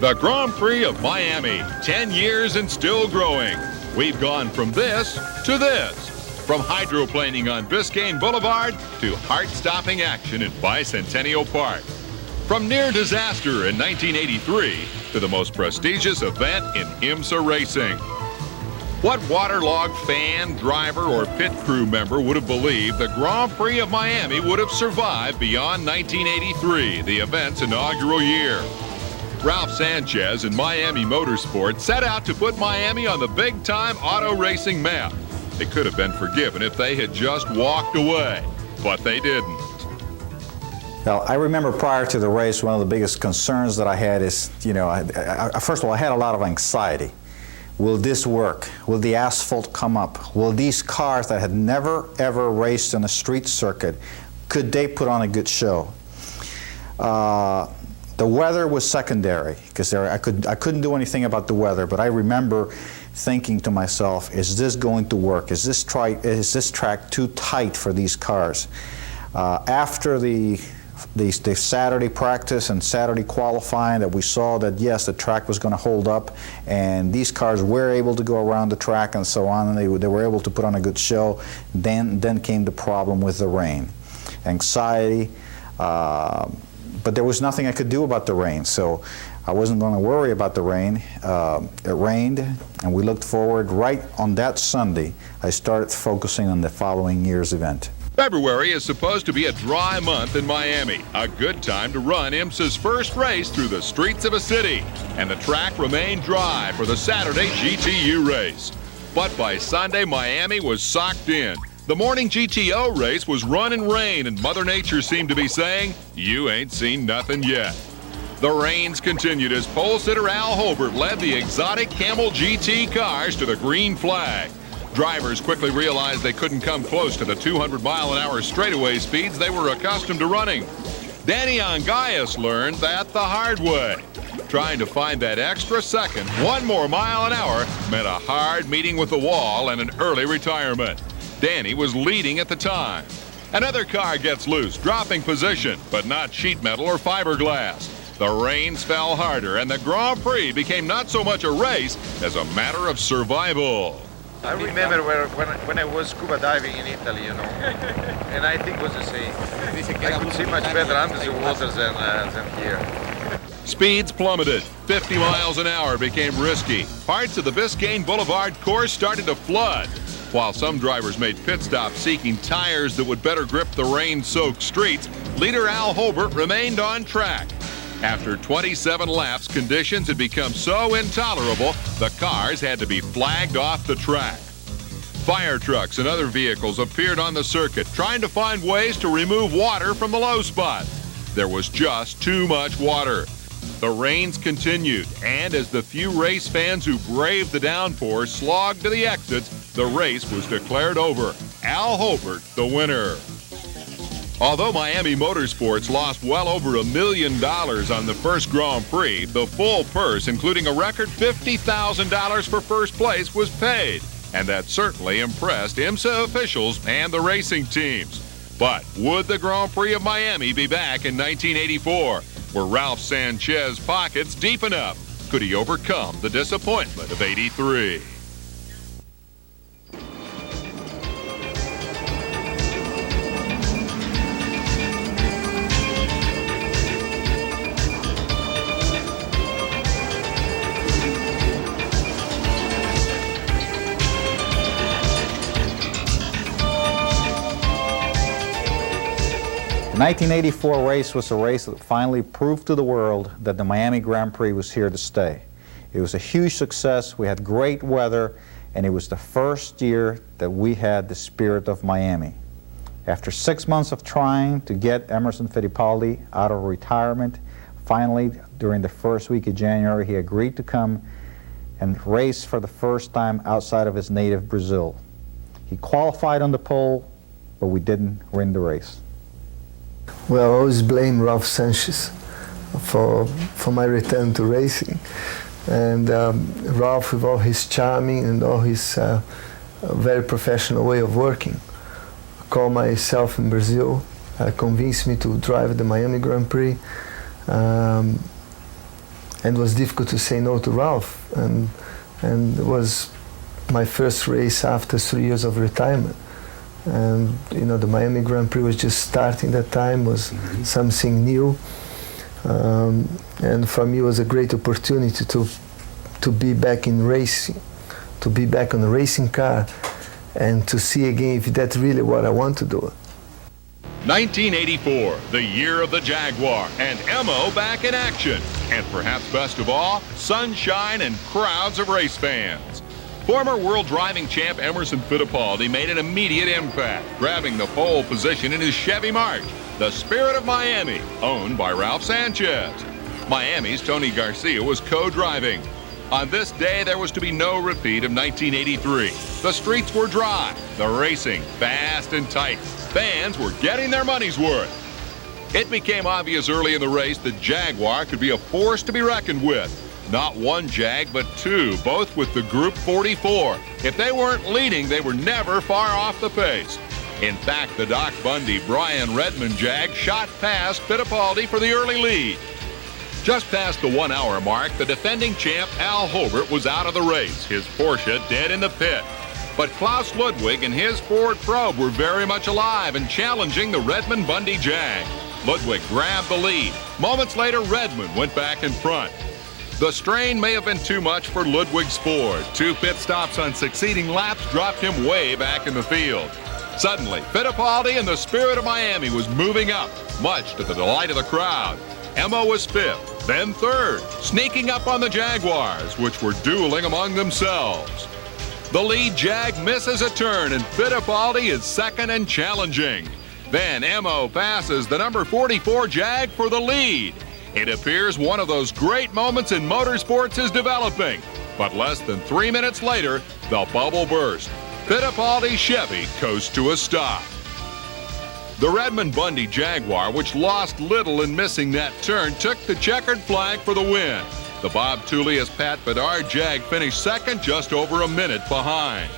The Grand Prix of Miami, 10 years and still growing. We've gone from this to this. From hydroplaning on Biscayne Boulevard to heart-stopping action in Bicentennial Park. From near disaster in 1983 to the most prestigious event in IMSA racing. What waterlogged fan, driver, or pit crew member would have believed the Grand Prix of Miami would have survived beyond 1983, the event's inaugural year? Ralph Sanchez and Miami Motorsports set out to put Miami on the big-time auto racing map. They could have been forgiven if they had just walked away, but they didn't. Well, I remember prior to the race, one of the biggest concerns that I had is, first of all, I had a lot of anxiety. Will this work? Will the asphalt come up? Will these cars that had never, ever raced on a street circuit, could they put on a good show? The weather was secondary, because I couldn't do anything about the weather, but I remember thinking to myself, is this going to work? Is this track too tight for these cars? After the Saturday practice and Saturday qualifying, that we saw that yes, the track was going to hold up, and these cars were able to go around the track and so on, and they were able to put on a good show. Then came the problem with the rain. Anxiety, but there was nothing I could do about the rain, so I wasn't going to worry about the rain. It rained, and we looked forward. Right on that Sunday, I started focusing on the following year's event. February is supposed to be a dry month in Miami, a good time to run IMSA's first race through the streets of a city, and the track remained dry for the Saturday GTU race. But by Sunday, Miami was socked in. The morning GTO race was run in rain, and Mother Nature seemed to be saying, you ain't seen nothing yet. The rains continued as pole sitter Al Holbert led the exotic Camel GT cars to the green flag. Drivers quickly realized they couldn't come close to the 200-mile-an-hour straightaway speeds they were accustomed to running. Danny Angayas learned that the hard way. Trying to find that extra second, 1 more mile an hour, meant a hard meeting with the wall and an early retirement. Danny was leading at the time. Another car gets loose, dropping position, but not sheet metal or fiberglass. The rains fell harder, and the Grand Prix became not so much a race as a matter of survival. I remember when I was scuba diving in Italy, and I think it was the same. I could see much better under the water than here. Speeds plummeted. 50 miles an hour became risky. Parts of the Biscayne Boulevard course started to flood. While some drivers made pit stops seeking tires that would better grip the rain-soaked streets, leader Al Holbert remained on track. After 27 laps, conditions had become so intolerable, the cars had to be flagged off the track. Fire trucks and other vehicles appeared on the circuit, trying to find ways to remove water from the low spot. There was just too much water. The rains continued, and as the few race fans who braved the downpour slogged to the exits, the race was declared over. Al Holbert, the winner. Although Miami Motorsports lost well over $1 million on the first Grand Prix, the full purse, including a record $50,000 for first place, was paid. And that certainly impressed IMSA officials and the racing teams. But would the Grand Prix of Miami be back in 1984? Were Ralph Sanchez's pockets deep enough? Could he overcome the disappointment of '83? The 1984 race was a race that finally proved to the world that the Miami Grand Prix was here to stay. It was a huge success, we had great weather, and it was the first year that we had the spirit of Miami. After 6 months of trying to get Emerson Fittipaldi out of retirement, finally, during the first week of January, he agreed to come and race for the first time outside of his native Brazil. He qualified on the pole, but we didn't win the race. Well, I always blame Ralph Sanchez for my return to racing. And Ralph, with all his charming and all his very professional way of working, called myself in Brazil, convinced me to drive the Miami Grand Prix. and it was difficult to say no to Ralph. And it was my first race after 3 years of retirement. And you know, the Miami Grand Prix was just starting that time, was something new. And for me, it was a great opportunity to be back in racing, to be back on a racing car, and to see again if that's really what I want to do. 1984, the year of the Jaguar, and Emo back in action. And perhaps best of all, sunshine and crowds of race fans. Former world driving champ Emerson Fittipaldi made an immediate impact, grabbing the pole position in his Chevy March, the Spirit of Miami, owned by Ralph Sanchez. Miami's Tony Garcia was co-driving. On this day, there was to be no repeat of 1983. The streets were dry, the racing fast and tight. Fans were getting their money's worth. It became obvious early in the race that Jaguar could be a force to be reckoned with. Not one Jag, but two, both with the Group 44. If they weren't leading, they were never far off the pace. In fact, the Doc Bundy Brian Redmond Jag shot past Fittipaldi for the early lead. Just past the 1 hour mark, the defending champ Al Holbert was out of the race, his Porsche dead in the pit. But Klaus Ludwig and his Ford Probe were very much alive and challenging the Redmond Bundy Jag. Ludwig grabbed the lead. Moments later, Redmond went back in front. The strain may have been too much for Ludwig's Ford. 2 pit stops on succeeding laps dropped him way back in the field. Suddenly, Fittipaldi and the Spirit of Miami was moving up, much to the delight of the crowd. Emo was 5th, then 3rd, sneaking up on the Jaguars, which were dueling among themselves. The lead Jag misses a turn, and Fittipaldi is 2nd and challenging. Then Emo passes the number 44 Jag for the lead. It appears one of those great moments in motorsports is developing. But less than 3 minutes later, the bubble burst. Fittipaldi's Chevy coast to a stop. The Redmond Bundy Jaguar, which lost little in missing that turn, took the checkered flag for the win. The Bob Tullius Pat Bedard Jag finished 2nd, just over a minute behind.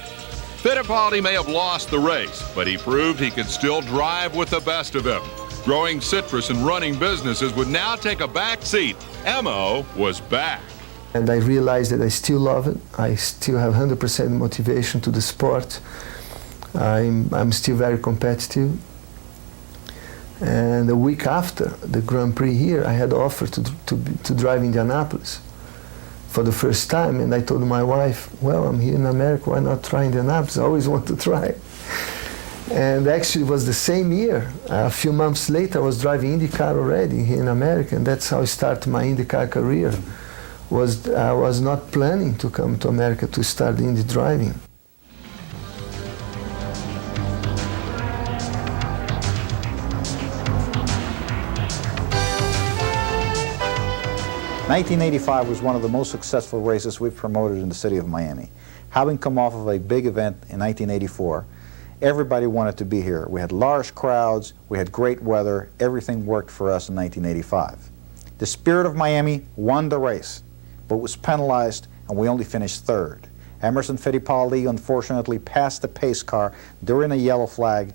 Fittipaldi may have lost the race, but he proved he could still drive with the best of them. Growing citrus and running businesses would now take a back seat. Emo was back. And I realized that I still love it. I still have 100% motivation to the sport. I'm still very competitive. And a week after the Grand Prix here, I had offered to drive Indianapolis for the first time. And I told my wife, well, I'm here in America, why not try Indianapolis? I always want to try. And actually, it was the same year. A few months later, I was driving IndyCar already here in America, and that's how I started my IndyCar career. I was not planning to come to America to start Indy driving. '1985 was one of the most successful races we've promoted in the city of Miami. Having come off of a big event in 1984, everybody wanted to be here. We had large crowds, we had great weather, everything worked for us in 1985. The Spirit of Miami won the race, but was penalized, and we only finished 3rd. Emerson Fittipaldi unfortunately passed the pace car during a yellow flag,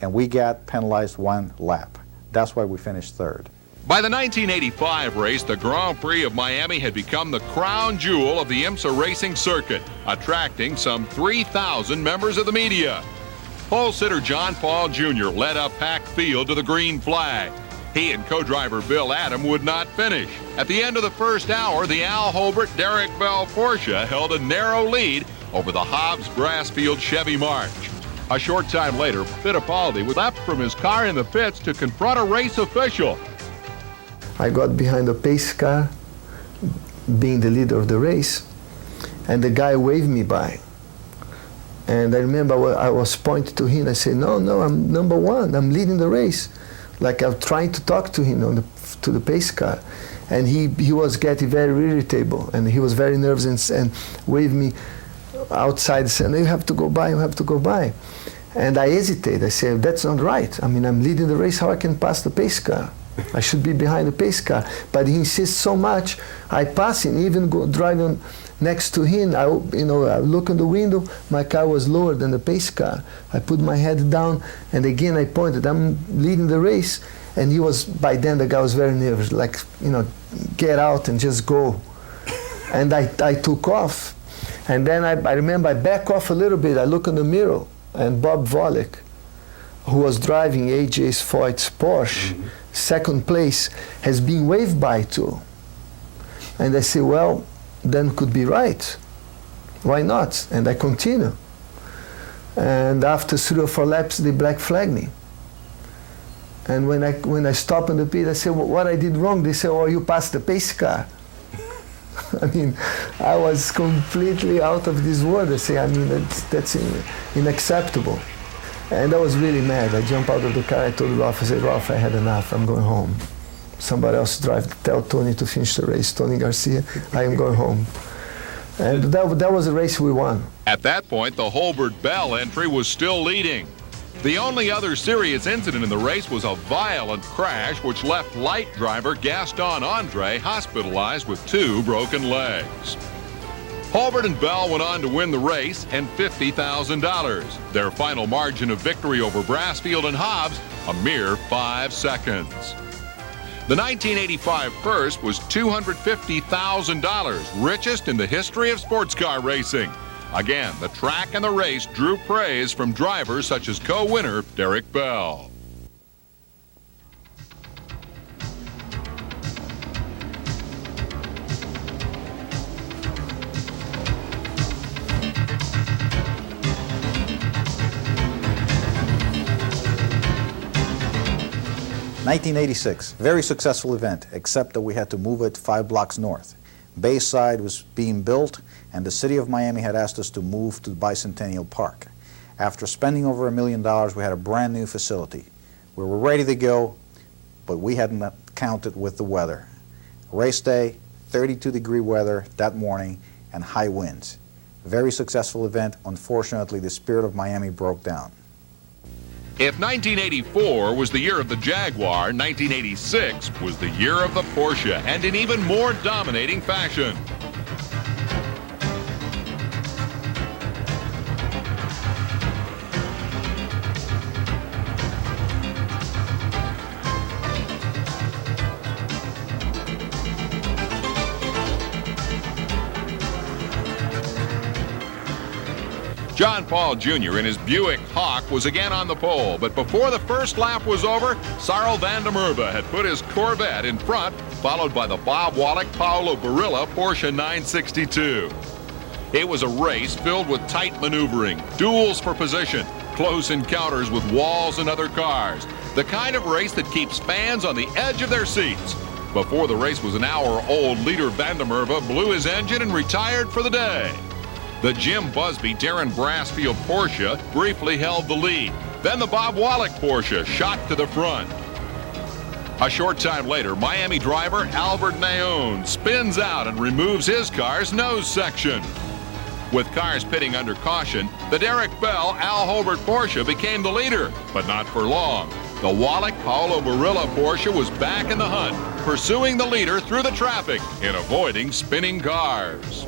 and we got penalized 1 lap. That's why we finished 3rd. By the 1985 race, the Grand Prix of Miami had become the crown jewel of the IMSA racing circuit, attracting some 3,000 members of the media. Pole sitter John Paul Jr. led a packed field to the green flag. He and co-driver Bill Adam would not finish. At the end of the first hour, the Al Holbert Derek Bell Porsche held a narrow lead over the Hobbs Brassfield Chevy March. A short time later, Fittipaldi was left from his car in the pits to confront a race official. I got behind the pace car, being the leader of the race, and the guy waved me by. And I remember I was pointing to him. I said, no, I'm number 1. I'm leading the race. Like I'm trying to talk to him to the pace car. And he was getting very irritable, and he was very nervous and waved me outside, saying, you have to go by, you have to go by. And I hesitated. I said, that's not right. I mean, I'm leading the race, how I can pass the pace car? I should be behind the pace car. But he insists so much, I pass him, even driving next to him. I look in the window, my car was lower than the pace car. I put my head down, and again I pointed, I'm leading the race. And he was, by then the guy was very nervous, like, get out and just go. And I took off. And then I remember I back off a little bit, I look in the mirror, and Bob Volek, who was driving A.J. Foyt's Porsche, second place, has been waved by too. And I say, well, then could be right. Why not? And I continue. And after 3 or 4 laps, they black flag me. And when I stop in the pit, I say, well, what I did wrong? They say, oh, you passed the pace car. I mean, I was completely out of this world. I say, I mean, that's unacceptable. And I was really mad. I jumped out of the car. I told Ralph, I said, Ralph, I had enough. I'm going home. Somebody else drive. Tell Tony to finish the race. Tony Garcia, I am going home. And that was a race we won. At that point, the Holbert Bell entry was still leading. The only other serious incident in the race was a violent crash which left light driver Gaston Andre hospitalized with 2 broken legs. Holbert and Bell went on to win the race and $50,000. Their final margin of victory over Brassfield and Hobbs, a mere 5 seconds. The 1985 purse was $250,000, richest in the history of sports car racing. Again, the track and the race drew praise from drivers such as co-winner Derek Bell. (1986), very successful event, except that we had to move it 5 blocks north. Bayside was being built, and the city of Miami had asked us to move to Bicentennial Park. After spending over $1 million, we had a brand new facility. We were ready to go, but we hadn't counted with the weather. Race day, 32-degree weather that morning, and high winds. Very successful event. Unfortunately, the spirit of Miami broke down. If 1984 was the year of the Jaguar, 1986 was the year of the Porsche, and in even more dominating fashion. John Paul Jr. in his Buick Hawk was again on the pole, but before the first lap was over, Sarl van der Merwe had put his Corvette in front, followed by the Bob Wallach Paolo Barilla Porsche 962. It was a race filled with tight maneuvering, duels for position, close encounters with walls and other cars, the kind of race that keeps fans on the edge of their seats. Before the race was an hour old, leader van der Merwe blew his engine and retired for the day. The Jim Busby Darren Brassfield Porsche briefly held the lead. Then the Bob Wallach Porsche shot to the front. A short time later, Miami driver Albert Naon spins out and removes his car's nose section. With cars pitting under caution, the Derek Bell Al Holbert Porsche became the leader, but not for long. The Wallach Paolo Barilla Porsche was back in the hunt, pursuing the leader through the traffic and avoiding spinning cars.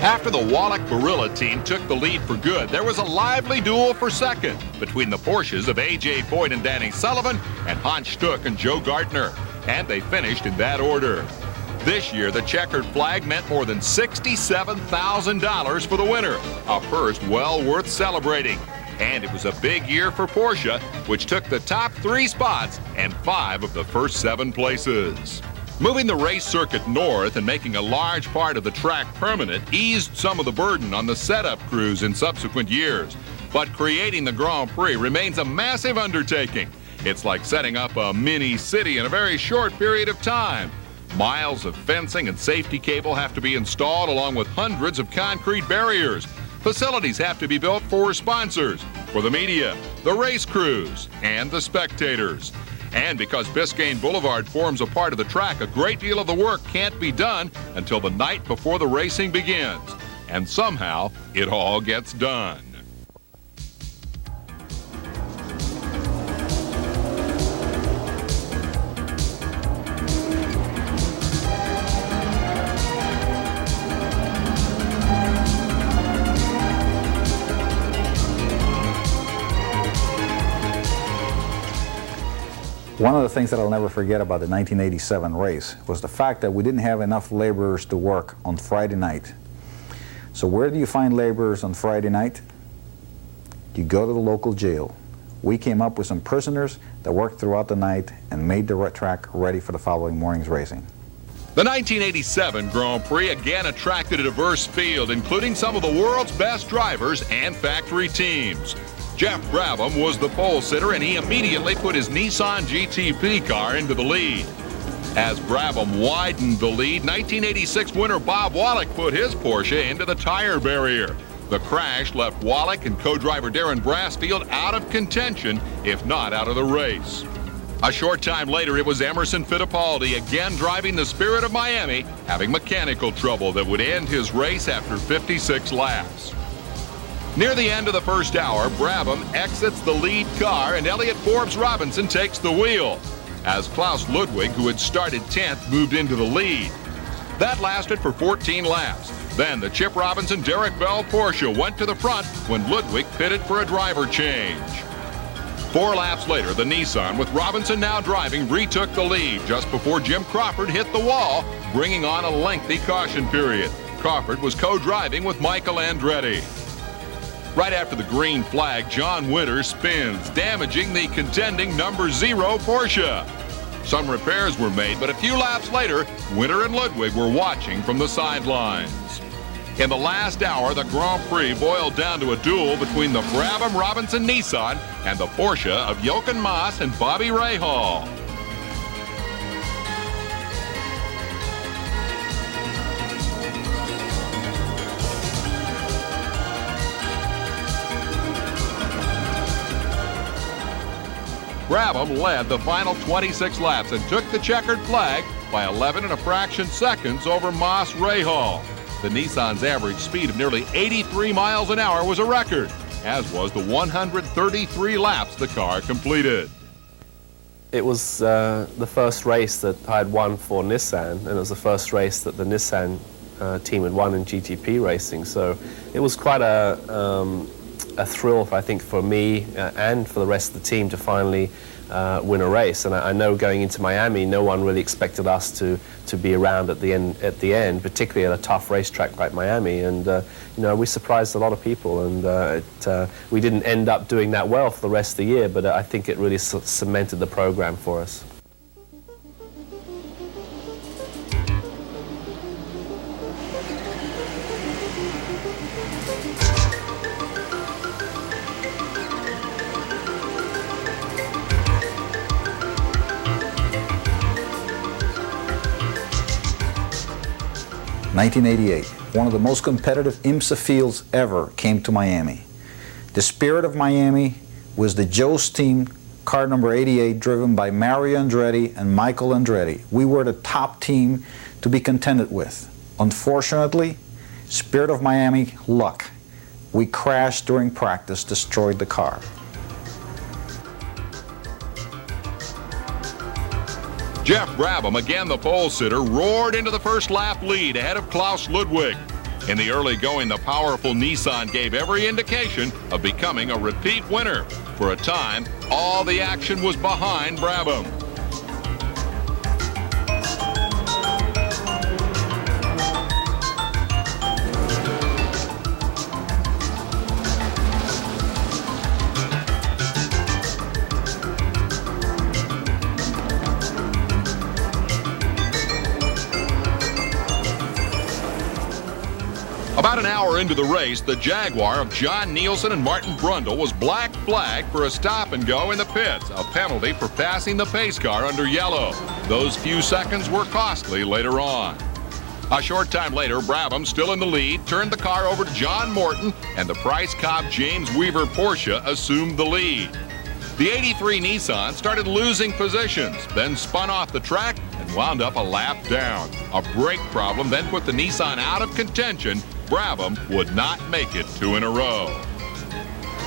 After the Wallach Barilla team took the lead for good, there was a lively duel for second between the Porsches of A.J. Foyt and Danny Sullivan and Hans Stuck and Joe Gardner, and they finished in that order. This year, the checkered flag meant more than $67,000 for the winner, a purse well worth celebrating. And it was a big year for Porsche, which took the top 3 spots and 5 of the first 7 places. Moving the race circuit north and making a large part of the track permanent eased some of the burden on the setup crews in subsequent years. But creating the Grand Prix remains a massive undertaking. It's like setting up a mini city in a very short period of time. Miles of fencing and safety cable have to be installed along with hundreds of concrete barriers. Facilities have to be built for sponsors, for the media, the race crews, and the spectators. And because Biscayne Boulevard forms a part of the track, a great deal of the work can't be done until the night before the racing begins. and somehow it all gets done. One of the things that I'll never forget about the 1987 race was the fact that we didn't have enough laborers to work on Friday night. So where do you find laborers on Friday night? You go to the local jail. We came up with some prisoners that worked throughout the night and made the track ready for the following morning's racing. The 1987 Grand Prix again attracted a diverse field, including some of the world's best drivers and factory teams. Jeff Brabham was the pole sitter, and he immediately put his Nissan GTP car into the lead. As Brabham widened the lead, 1986 winner Bob Wallach put his Porsche into the tire barrier. The crash left Wallach and co-driver Darren Brassfield out of contention, if not out of the race. A short time later, it was Emerson Fittipaldi, again driving the Spirit of Miami, having mechanical trouble that would end his race after 56 laps. Near the end of the first hour, Brabham exits the lead car and Elliott Forbes Robinson takes the wheel, as Klaus Ludwig, who had started 10th, moved into the lead. That lasted for 14 laps. Then the Chip Robinson Derek Bell Porsche went to the front when Ludwig pitted for a driver change. 4 laps later, the Nissan, with Robinson now driving, retook the lead just before Jim Crawford hit the wall, bringing on a lengthy caution period. Crawford was co-driving with Michael Andretti. Right after the green flag, John Winter spins, damaging the contending number 0 Porsche. Some repairs were made, but a few laps later, Winter and Ludwig were watching from the sidelines. In the last hour, the Grand Prix boiled down to a duel between the Brabham-Robinson Nissan and the Porsche of Jochen Mass and Bobby Rahal. Brabham led the final 26 laps and took the checkered flag by 11 and a fraction seconds over Mass Rahal. The Nissan's average speed of nearly 83 miles an hour was a record, as was the 133 laps the car completed. It was the first race that I had won for Nissan, and it was the first race that the Nissan team had won in GTP racing. So it was quite a thrill, I think, for me and for the rest of the team to finally win a race. And I know going into Miami, no one really expected us to be around at the end, particularly at a tough racetrack like Miami. And you know, we surprised a lot of people, and we didn't end up doing that well for the rest of the year, but I think it really cemented the program for us. (1988), one of the most competitive IMSA fields ever came to Miami. The Spirit of Miami was the Joe's team, car number 88, driven by Mario Andretti and Michael Andretti. We were the top team to be contended with. Unfortunately, Spirit of Miami, luck. We crashed during practice, destroyed the car. Jeff Brabham, again the pole sitter, roared into the first lap lead ahead of Klaus Ludwig. In the early going, the powerful Nissan gave every indication of becoming a repeat winner. For a time, all the action was behind Brabham. About an hour into the race, the Jaguar of John Nielsen and Martin Brundle was black flagged for a stop and go in the pits, a penalty for passing the pace car under yellow. Those few seconds were costly later on. A short time later, Brabham, still in the lead, turned the car over to John Morton, and the Price-Cobb James Weaver Porsche assumed the lead. The 83 Nissan started losing positions, then spun off the track and wound up a lap down. A brake problem then put the Nissan out of contention. Brabham would not make it 2 in a row.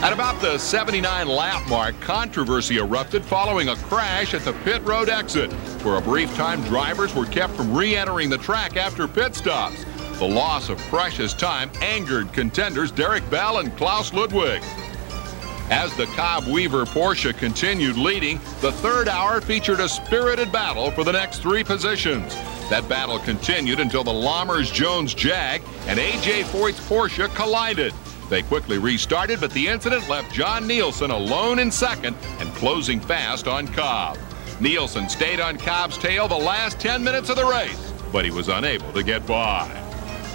At about the 79 lap mark, controversy erupted following a crash at the pit road exit. For a brief time, drivers were kept from re-entering the track after pit stops. The loss of precious time angered contenders Derek Bell and Klaus Ludwig. As the Cobb-Weaver Porsche continued leading, the third hour featured a spirited battle for the next 3 positions. That battle continued until the Lammers-Jones Jag and A.J. Foyt's Porsche collided. They quickly restarted, but the incident left John Nielsen alone in second and closing fast on Cobb. Nielsen stayed on Cobb's tail the last 10 minutes of the race, but he was unable to get by.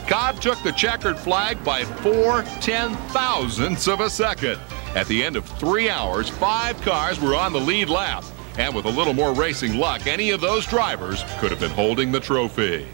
Cobb took the checkered flag by 4/10,000ths of a second. At the end of 3 hours, 5 cars were on the lead lap. And with a little more racing luck, any of those drivers could have been holding the trophy.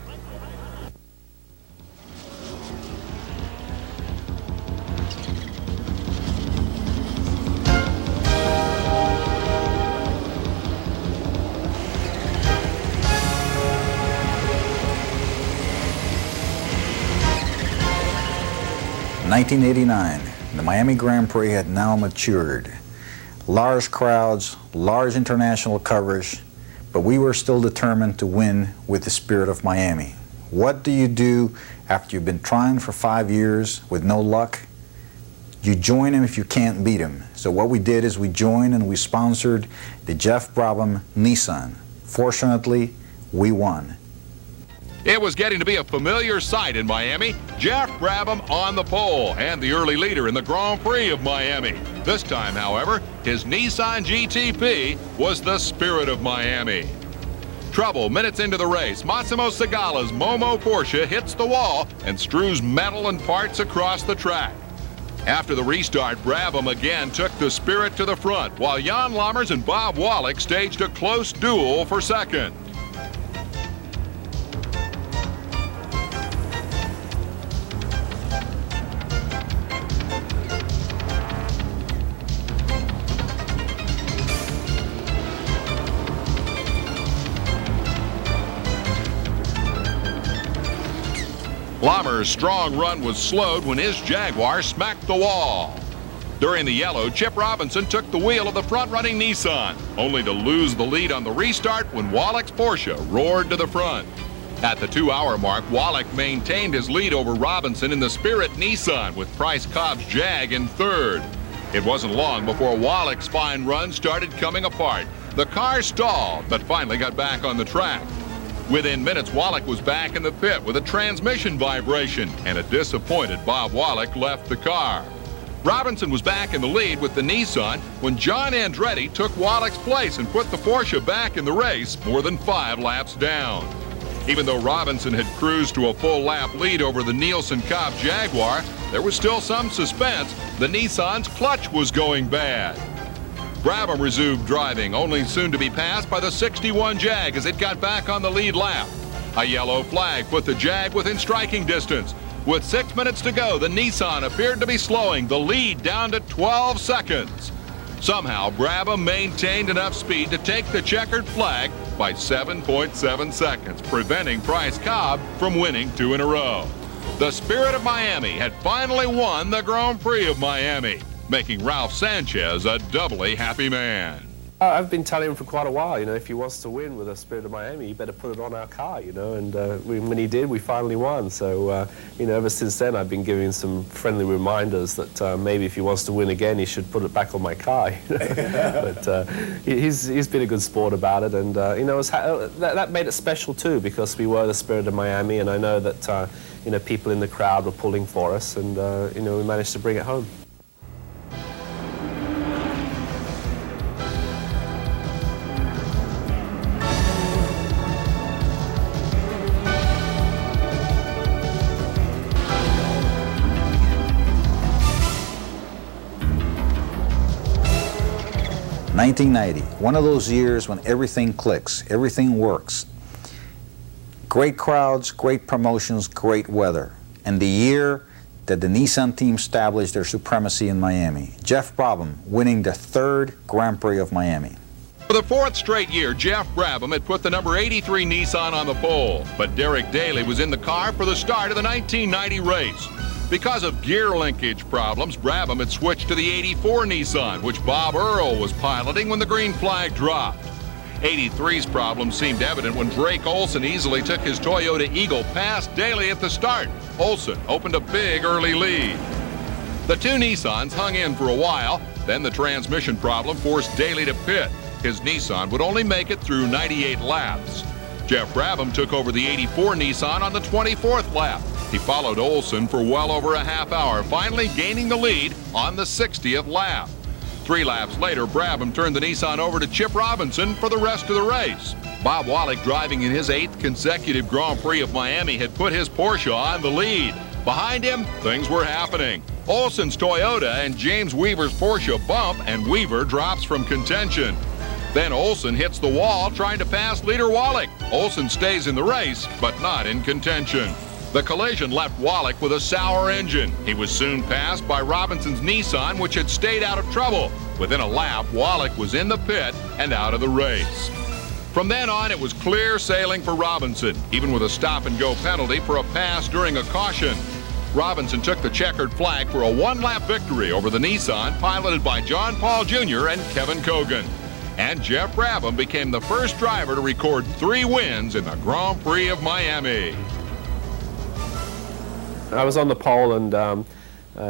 In 1989, the Miami Grand Prix had now matured. Large crowds, large international coverage, but we were still determined to win with the spirit of Miami. What do you do after you've been trying for 5 years with no luck? You join him if you can't beat him. So what we did is we joined and we sponsored the Jeff Brabham Nissan. Fortunately, we won. It was getting to be a familiar sight in Miami. Jeff Brabham on the pole and the early leader in the Grand Prix of Miami. This time, however, his Nissan GTP was the spirit of Miami. Trouble minutes into the race. Massimo Segala's Momo Porsche hits the wall and strews metal and parts across the track. After the restart, Brabham again took the spirit to the front, while Jan Lammers and Bob Wallach staged a close duel for second. Lammers' strong run was slowed when his Jaguar smacked the wall. During the yellow, Chip Robinson took the wheel of the front-running Nissan, only to lose the lead on the restart when Wallach's Porsche roared to the front. At the 2-hour mark, Wallach maintained his lead over Robinson in the Spirit Nissan with Price Cobb's Jag in third. It wasn't long before Wallach's fine run started coming apart. The car stalled, but finally got back on the track. Within minutes, Wallach was back in the pit with a transmission vibration, and a disappointed Bob Wallach left the car. Robinson was back in the lead with the Nissan when John Andretti took Wallach's place and put the Porsche back in the race more than 5 laps down. Even though Robinson had cruised to a full lap lead over the Nielsen-Cobb Jaguar, there was still some suspense. The Nissan's clutch was going bad. Brabham resumed driving, only soon to be passed by the 61 Jag as it got back on the lead lap. A yellow flag put the Jag within striking distance. With 6 minutes to go, the Nissan appeared to be slowing the lead down to 12 seconds. Somehow, Brabham maintained enough speed to take the checkered flag by 7.7 seconds, preventing Price Cobb from winning 2 in a row. The Spirit of Miami had finally won the Grand Prix of Miami, making Ralph Sanchez a doubly happy man. I've been telling him for quite a while, if he wants to win with the Spirit of Miami, he better put it on our car, and when he did, we finally won. So, ever since then, I've been giving some friendly reminders that maybe if he wants to win again, he should put it back on my car. But he's been a good sport about it, and, that made it special, too, because we were the Spirit of Miami, and I know that, people in the crowd were pulling for us, and, we managed to bring it home. $1990, one of those years when everything clicks, everything works. Great crowds, great promotions, great weather. And the year that the Nissan team established their supremacy in Miami. Jeff Brabham winning the 3rd Grand Prix of Miami. For the 4th straight year, Jeff Brabham had put the number 83 Nissan on the pole, but Derek Daly was in the car for the start of the 1990 race. Because of gear linkage problems, Brabham had switched to the 84 Nissan, which Bob Earl was piloting when the green flag dropped. 83's problems seemed evident when Drake Olson easily took his Toyota Eagle past Daly at the start. Olson opened a big early lead. The two Nissans hung in for a while, then the transmission problem forced Daly to pit. His Nissan would only make it through 98 laps. Jeff Brabham took over the 84 Nissan on the 24th lap. He followed Olson for well over a half hour, finally gaining the lead on the 60th lap. 3 laps later, Brabham turned the Nissan over to Chip Robinson for the rest of the race. Bob Wallach, driving in his 8th consecutive Grand Prix of Miami, had put his Porsche on the lead. Behind him, things were happening. Olson's Toyota and James Weaver's Porsche bump, and Weaver drops from contention. Then Olson hits the wall trying to pass leader Wallach. Olson stays in the race, but not in contention. The collision left Wallach with a sour engine. He was soon passed by Robinson's Nissan, which had stayed out of trouble. Within a lap, Wallach was in the pit and out of the race. From then on, it was clear sailing for Robinson, even with a stop-and-go penalty for a pass during a caution. Robinson took the checkered flag for a one-lap victory over the Nissan, piloted by John Paul Jr. and Kevin Cogan. And Jeff Brabham became the first driver to record 3 wins in the Grand Prix of Miami. I was on the pole, and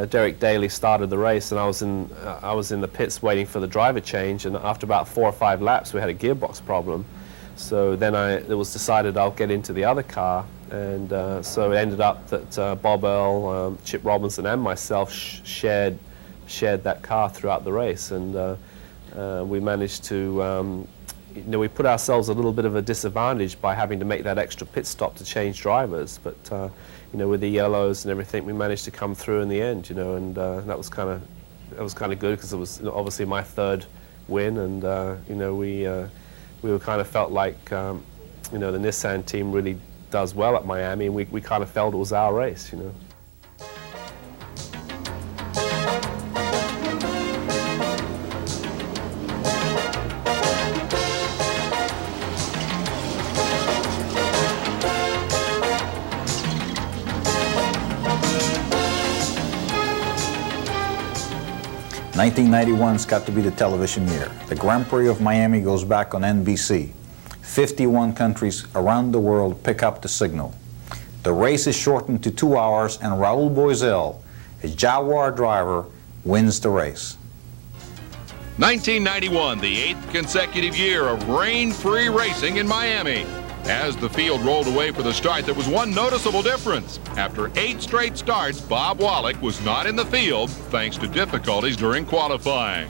Derek Daly started the race, and I was in the pits waiting for the driver change. And after about 4 or 5 laps, we had a gearbox problem. So then it was decided I'll get into the other car, and so it ended up that Bob Earl, Chip Robinson, and myself shared that car throughout the race, and we managed to. We put ourselves a little bit of a disadvantage by having to make that extra pit stop to change drivers, but with the yellows and everything, we managed to come through in the end, and that was kind of good, because it was obviously my 3rd win, and we were kind of felt like the Nissan team really does well at Miami, and we kind of felt it was our race, 1991's got to be the television year. The Grand Prix of Miami goes back on NBC. 51 countries around the world pick up the signal. The race is shortened to 2 hours, and Raul Boesel, a Jaguar driver, wins the race. 1991, the 8th consecutive year of rain-free racing in Miami. As the field rolled away for the start, there was one noticeable difference. After 8 straight starts, Bob Wallach was not in the field thanks to difficulties during qualifying.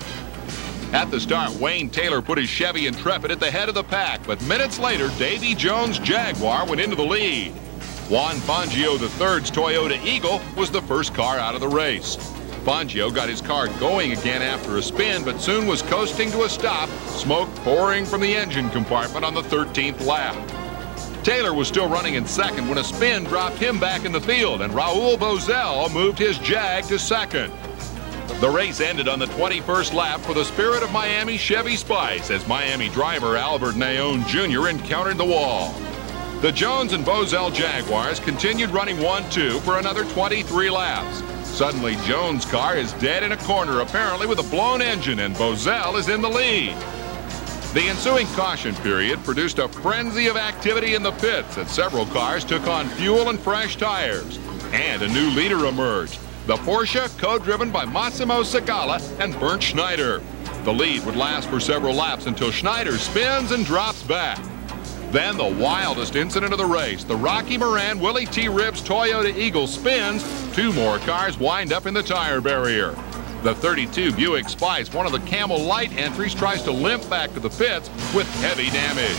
At the start, Wayne Taylor put his Chevy Intrepid at the head of the pack, but minutes later, Davy Jones' Jaguar went into the lead. Juan Fangio III's Toyota Eagle was the first car out of the race. Fangio got his car going again after a spin, but soon was coasting to a stop, smoke pouring from the engine compartment on the 13th lap. Taylor was still running in second when a spin dropped him back in the field, and Raul Boesel moved his Jag to second. The race ended on the 21st lap for the Spirit of Miami Chevy Spice as Miami driver Albert Naone Jr. encountered the wall. The Jones and Boesel Jaguars continued running 1-2 for another 23 laps. Suddenly, Jones' car is dead in a corner, apparently with a blown engine, and Boesel is in the lead. The ensuing caution period produced a frenzy of activity in the pits as several cars took on fuel and fresh tires. And a new leader emerged, the Porsche co-driven by Massimo Segala and Bernd Schneider. The lead would last for several laps until Schneider spins and drops back. Then the wildest incident of the race, the Rocky Moran Willie T. Ribbs Toyota Eagle spins. 2 more cars wind up in the tire barrier. The 32 Buick Spice, one of the Camel Light entries, tries to limp back to the pits with heavy damage.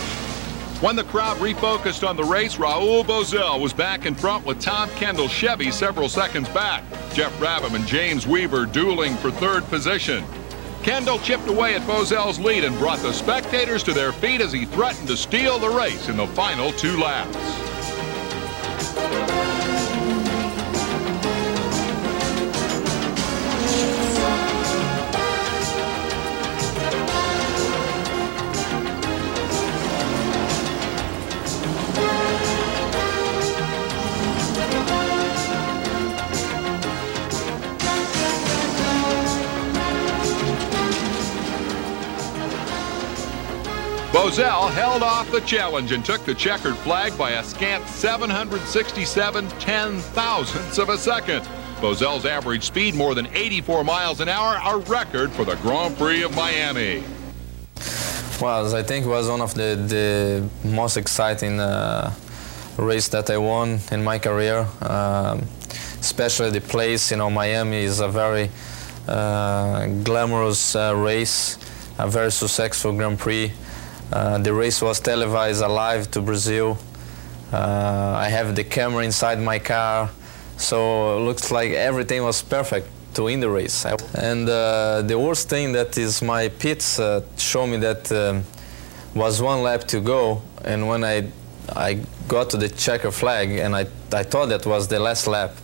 When the crowd refocused on the race, Raul Boesel was back in front with Tom Kendall's Chevy several seconds back. Jeff Brabham and James Weaver dueling for 3rd position. Kendall chipped away at Boesel's lead and brought the spectators to their feet as he threatened to steal the race in the final 2 laps. Bozell held off the challenge and took the checkered flag by a scant 767 ten-thousandths of a second. Bozell's average speed more than 84 miles an hour, a record for the Grand Prix of Miami. Well, I think it was one of the most exciting race that I won in my career. Especially the place, Miami is a very glamorous race, a very successful Grand Prix. The race was televised live to Brazil. I have the camera inside my car, so it looks like everything was perfect to win the race. And the worst thing that is my pits show me that was one lap to go, and when I got to the checker flag, and I thought that was the last lap,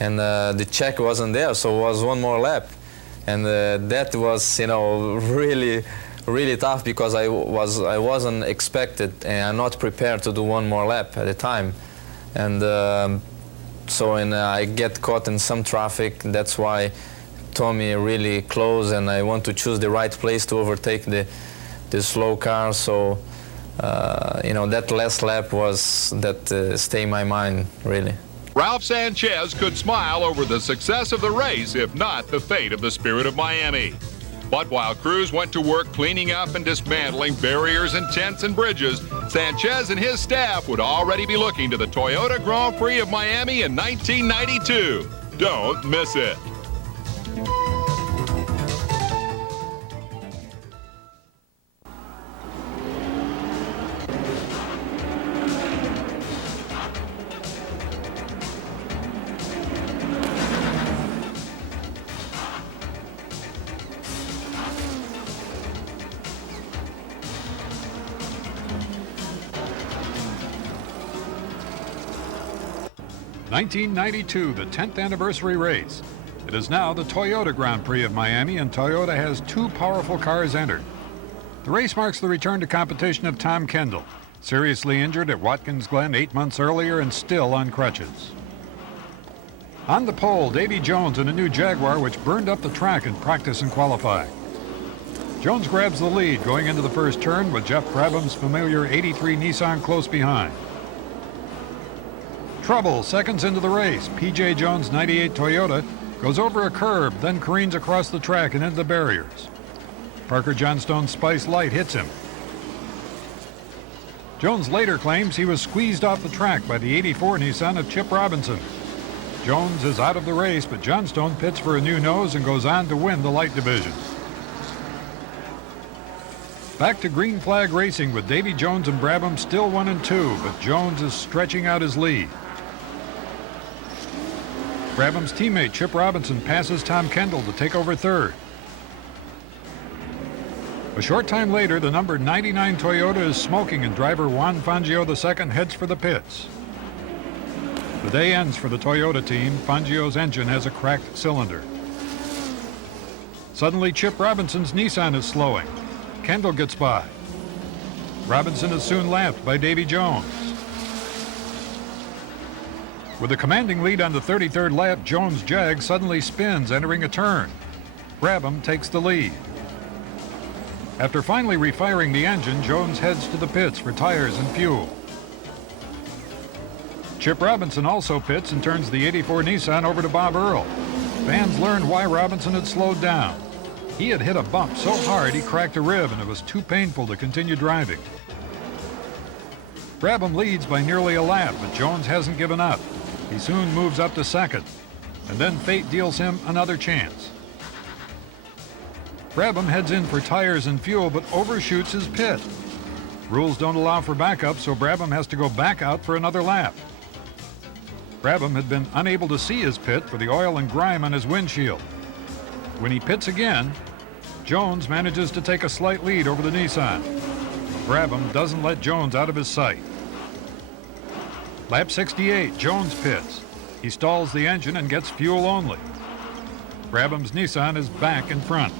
and the check wasn't there, so it was one more lap, and that was really tough because I wasn't expected and I'm not prepared to do one more lap at a time, and I get caught in some traffic. That's why Tommy really close, and I want to choose the right place to overtake the slow car. So that last lap was that stay in my mind really. Ralph Sanchez could smile over the success of the race, if not the fate of the Spirit of Miami. But while crews went to work cleaning up and dismantling barriers and tents and bridges, Sanchez and his staff would already be looking to the Toyota Grand Prix of Miami in 1992. Don't miss it. (1992), the 10th anniversary race. It is now the Toyota Grand Prix of Miami, and Toyota has two powerful cars entered. The race marks the return to competition of Tom Kendall, seriously injured at Watkins Glen 8 months earlier and still on crutches. On the pole, Davy Jones in a new Jaguar which burned up the track in practice and qualifying. Jones grabs the lead going into the first turn with Jeff Brabham's familiar 83 Nissan close behind. Trouble seconds into the race. P.J. Jones' 98 Toyota goes over a curb, then careens across the track and into the barriers. Parker Johnstone's Spice Light hits him. Jones later claims he was squeezed off the track by the 84 Nissan of Chip Robinson. Jones is out of the race, but Johnstone pits for a new nose and goes on to win the light division. Back to green flag racing with Davy Jones and Brabham still 1 and 2, but Jones is stretching out his lead. Brabham's teammate Chip Robinson passes Tom Kendall to take over third. A short time later, the number 99 Toyota is smoking and driver Juan Fangio II heads for the pits. The day ends for the Toyota team. Fangio's engine has a cracked cylinder. Suddenly, Chip Robinson's Nissan is slowing. Kendall gets by. Robinson is soon lapped by Davy Jones. With a commanding lead on the 33rd lap, Jones' Jag suddenly spins, entering a turn. Brabham takes the lead. After finally refiring the engine, Jones heads to the pits for tires and fuel. Chip Robinson also pits and turns the 84 Nissan over to Bob Earl. Fans learned why Robinson had slowed down. He had hit a bump so hard he cracked a rib and it was too painful to continue driving. Brabham leads by nearly a lap, but Jones hasn't given up. He soon moves up to second, and then fate deals him another chance. Brabham heads in for tires and fuel, but overshoots his pit. Rules don't allow for backup, so Brabham has to go back out for another lap. Brabham had been unable to see his pit for the oil and grime on his windshield. When he pits again, Jones manages to take a slight lead over the Nissan. Brabham doesn't let Jones out of his sight. Lap 68, Jones pits. He stalls the engine and gets fuel only. Brabham's Nissan is back in front.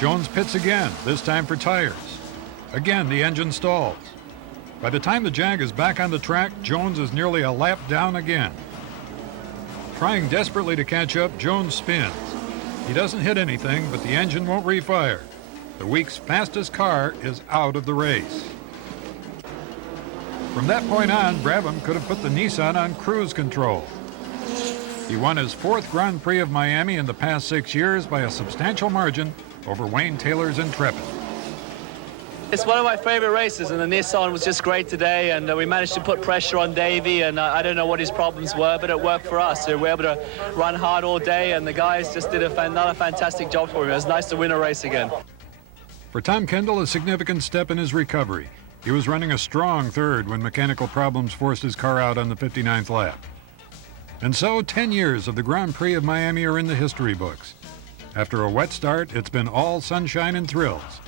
Jones pits again, this time for tires. Again, the engine stalls. By the time the Jag is back on the track, Jones is nearly a lap down again. Trying desperately to catch up, Jones spins. He doesn't hit anything, but the engine won't refire. The week's fastest car is out of the race. From that point on, Brabham could have put the Nissan on cruise control. He won his 4th Grand Prix of Miami in the past 6 years by a substantial margin over Wayne Taylor's Intrepid. It's one of my favorite races, and the Nissan was just great today, and we managed to put pressure on Davey, and I don't know what his problems were, but it worked for us. So we were able to run hard all day, and the guys just did another fantastic job for him. It was nice to win a race again. For Tom Kendall, a significant step in his recovery. He was running a strong 3rd when mechanical problems forced his car out on the 59th lap. And so 10 years of the Grand Prix of Miami are in the history books. After a wet start, it's been all sunshine and thrills.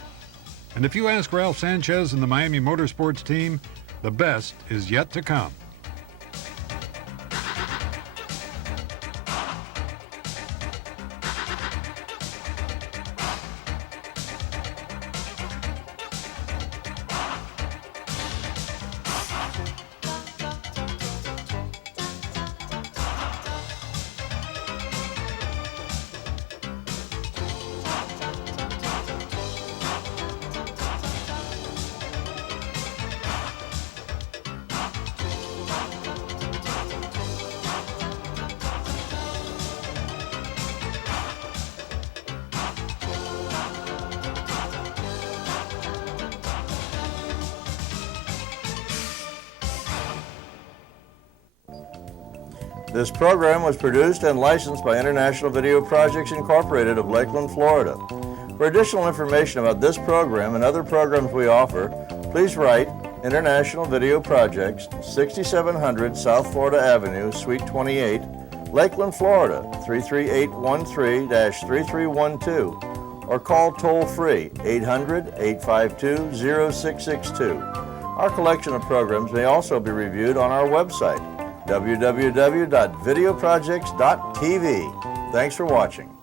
And if you ask Ralph Sanchez and the Miami Motorsports team, the best is yet to come. This program was produced and licensed by International Video Projects Incorporated of Lakeland, Florida. For additional information about this program and other programs we offer, please write International Video Projects, 6700 South Florida Avenue, Suite 28, Lakeland, Florida, 33813-3312, or call toll-free 800-852-0662. Our collection of programs may also be reviewed on our website, www.videoprojects.tv. Thanks for watching.